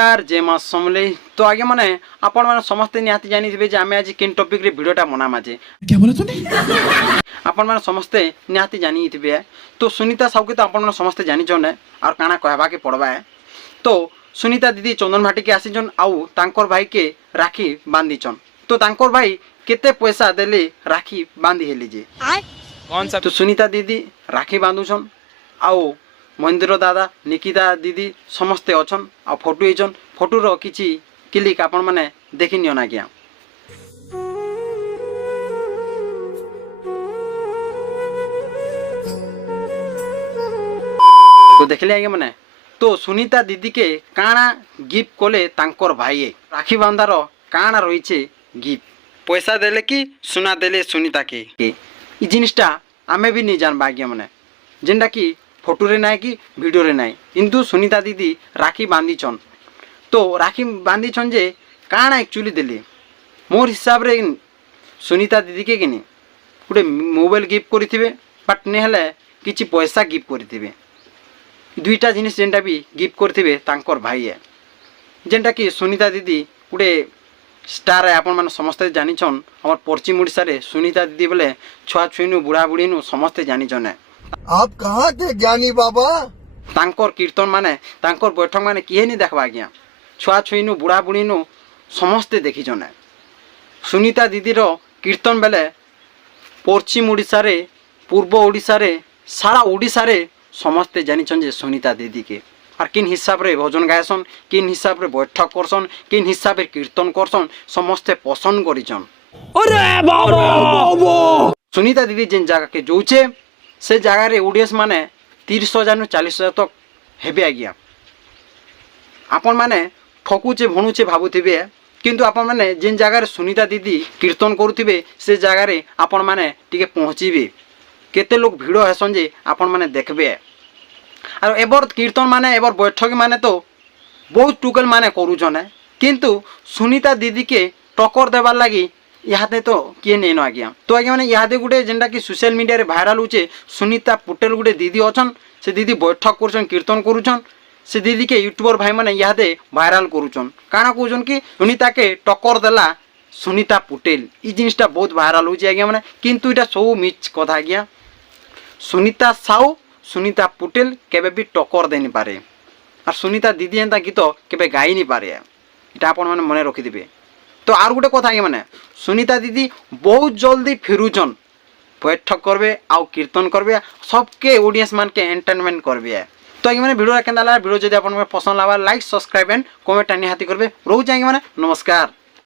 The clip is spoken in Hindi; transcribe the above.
नमस्कार जय माँ समलेई। तो आगे मैंने आपण मैंने समस्ते निहाती जानी थे आम आज किन टॉपिक रे वीडियोटा बनामा जे क्या बोला तूने? आपण मैंने समस्ते निहाती जानी थे। तो सुनीता साहू के तो आपण मैंने समस्ते जानी ने और काना कहबा के पड़वा है। तो सुनीता दीदी चंदन भाटी के आसीचन आउ तांकर भाई के राखी बांधीचन। तो तांकर भाई केते पैसा देले राखी बांधी हेली जे कौन सा? तो सुनीता दीदी राखी बांधुछन आउ महेंद्र दादा निकिता दीदी समस्ते अच्छन आ फोटो होइछन। फोटोर किछि क्लिक आपण माने देखि नियो ना क्या। तो देखले आगे माने तो सुनीता दीदी के काना गिफ्ट कोले तांकर भाई राखी बांधार काना रहिछे गिफ्ट पैसा देले कि सुना देले सुनीता के ई जिनिसटा आमे भी नहीं जानबा आगे माने जेनटा कि फोटो रे नाई कि वीडियो रे नाई किंतु सुनीता दीदी राखी बांधीछन। तो राखी बांधीछन जे काना एक्चुअली देले मोर हिसाब रे सुनीता दीदी के किनी गोटे मोबाइल गिफ्ट करिथिबे बट ने हेले किछि पैसा गिफ्ट करिथिबे। दुईटा जिनिस जेनटा भी गिफ्ट करिथिबे तांकर भाई है जेनटा कि सुनीता दीदी गोटे स्टार है। आपण माने समस्ते जानिछन हमर पश्चिम ओडिसा रे सुनीता दीदी बोले छुआ छुईनु बुढ़ा बुढ़ीनु समस्ते जानिछन है। आप कहाँ थे ज्ञानी बाबा? तांकर कीर्तन माने तांकर बैठक माने किए नहीं देखबा आज्ञा छुआ छुईनु बुढ़ा बुढ़ीनु समस्ते देखिछन। सुनीता दीदीर कीर्तन बेले पश्चिम ओडिशा रे पूर्व ओडिशा रे सारा ओडिशा रे समस्ते जानिछन जे सुनीता दीदी के और किन हिसाब रे भजन गायसन किन हिसाब रे बैठक करसन किन हिसाब रे कीर्तन करसन समस्ते पसंद करिछन। अरे बाबा सुनीता दीदी जेन जगह के जोचे से जगह रे ऑडियंस माने 30,000 नु 40,000 तक हेबे आज्ञा। आपण माने ठकुचे भणुचे भाबुथिबे किंतु आपण माने जेन जगह रे सुनीता दीदी कीर्तन करुथिबे से जगह रे आपण माने टिके पहुँचीबे केते लोग भिड़ हेसन जे आपण माने देखबे। और एबर कीर्तन माने एबर बैठक माने तो बहुत टुकल माने करूछन किंतु सुनीता दीदी के टक्कर देवार लगी इहाते तो किए नहीं न आज्ञा। तो आज्ञा मैंने इहादे गुटे जेनटा कि सोशल मीडिया रे भाइराल होचे सुनीता पुटेल गुटे दीदी अच्छन से दीदी बैठक करुछन कीर्तन करुछन से दीदी के यूट्यूबर भाई माने इहादे भाइराल करुछन काना कहउछन कि सुनीता के टक्कर देला सुनीता पुटेल ई जिनिसटा बहुत भाइराल होचे आज्ञा माने किंतु इटा सब मिछ कथा आज्ञा। सुनीता साहू सुनीता पुटेल केबे भी टक्कर देनी पारे और सुनीता दीदी एंता गीत केबे गाई नहीं पारे इटा आपण माने मने रखि दिबे। तो आर गोटे कथा आगे माने सुनीता दीदी बहुत जल्दी फिरुचन बैठक करबे आउ कीर्तन करबे सबके ऑडियंस मान के एंटरटेनमेंट करबे। तो आगे माने वीडियो केनला वीडियो जदि आपन पसंद लावा लाइक सब्सक्राइब एंड कमेंट निहाती करबे। रहू जाएंगे माने नमस्कार।